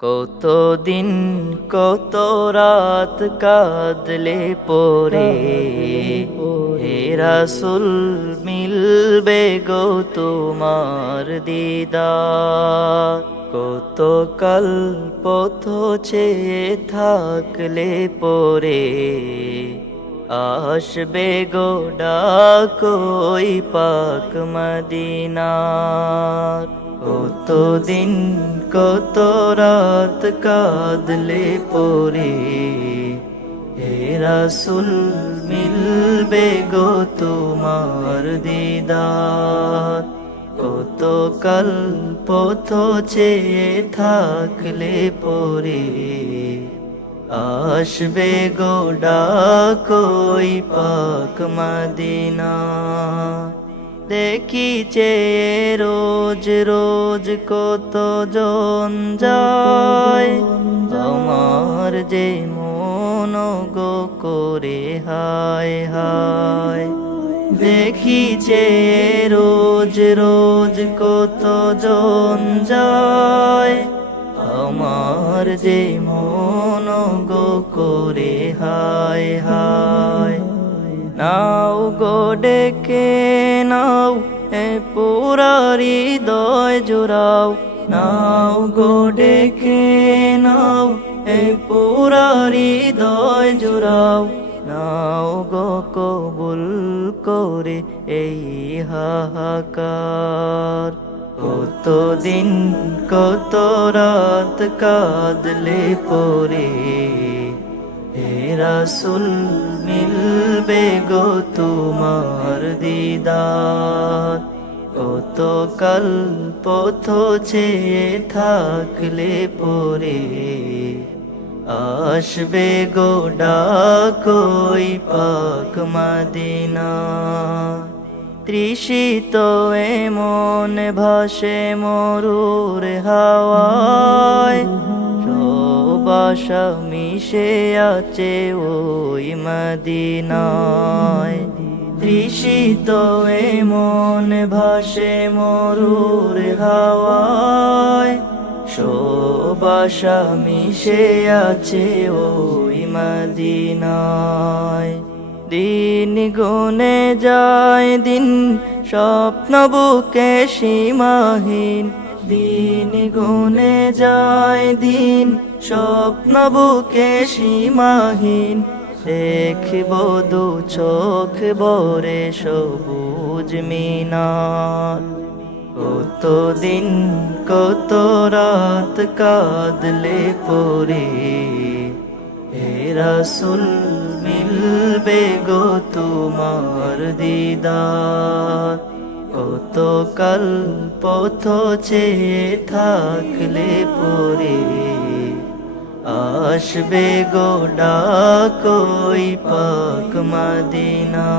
কতদিন কত রাত কাঁদলে পরে হে রাসূল মিলবে গো তোমার দিদার। কত কাল পথ চেয়ে থাকলে পরে আসবে গো ডাক ওই পাক মদিনার। কতদিন কত রাত কাঁদলে পরে হে রাসূল মিলবে গো তোমার দিদার। কত কাল পথ চেয়ে থাকলে পরে আসবে গো ডাক ওই পাক মদিনা। দেখিছে রোজ রোজ কত জন যায়, আমার যে মন গো করে হায় হায়। দেখিছে রোজ রোজ কত জন যায়, আমার যে মন গো করে হায় হায়। নাও গো ডেকে নাও এ পুরা হৃদয় জুড়াও, নাও গো ডেকে নাও এ পুরা হৃদয় জুড়াও। নাও গো কবুল করে এই হাহাকার। কতদিন কত রাত কাঁদলে পরে হে রাসূল মিলবে গো তোমার দিদার। কত কাল পথ চেয়ে থাকলে পরে আসবে গো ডাক ওই পাক মদিনা। তৃষিত এমন ভাসে মরুর হাওয়ায়, সব আশা মিশে আছে ওই মদিনায়। তৃষিত এমন ভাসে মরুর হাওয়ায়, সব আশা মিশে আছে ওই মদিনায়। দিন গুনে যায় দিন স্বপ্ন বুকে সীমাহীন, দিন গুনে যায় দিন স্বপ্ন বুকে সীমাহীন। দেখব দু চোখ ভরে সবুজ মিনার। কতদিন কত রাত কাঁদলে পরে হে রাসূল মিলবে গো তোমার দিদার। কত কাল পথ চেয়ে থাকলে পরে আসবে গো ডাক ওই পাক মদিনা।